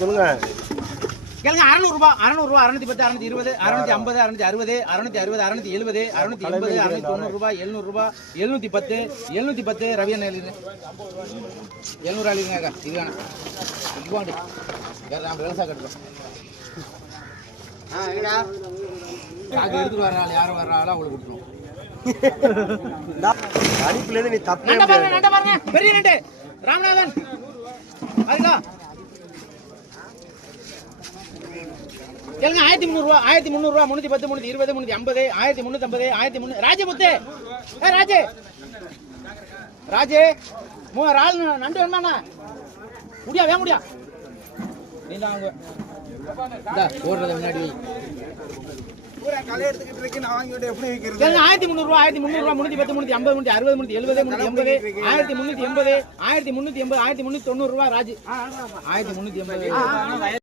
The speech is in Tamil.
சொல்லுங்க. கேளுங்க. 600 ரூபாய் 610 620 650 660 660 670 680 690 ரூபாய் 700 ரூபாய் 710 ரவி அண்ணா 700 ஆளுங்க இது வேணாம் இதுவாண்டி வேற நாம வேலை கட்டுறோம். எடுத்துட்டு வர ஆள் யாரும் வர்ற ஆளா அவங்களுக்கு கொடுத்துருவோம். அனுப்பில நீ தப்பு பாருங்க பெரிய நண்டு ராமநாதன் அதுக்கா கேளுங்க. 1300 ரூபா 1300 ரூபா 310 320 350 1350 1300 ராஜமுத்து ராஜே ராஜ் நண்டு வேணுமாண்ணா முடியா வே முடியா நீ தான் அவங்க ஓடுறத முன்னாடி 1300 ரூபா 1300 ரூபா 310 350 360 370 380 1380 1390 ரூபா ராஜ் 1380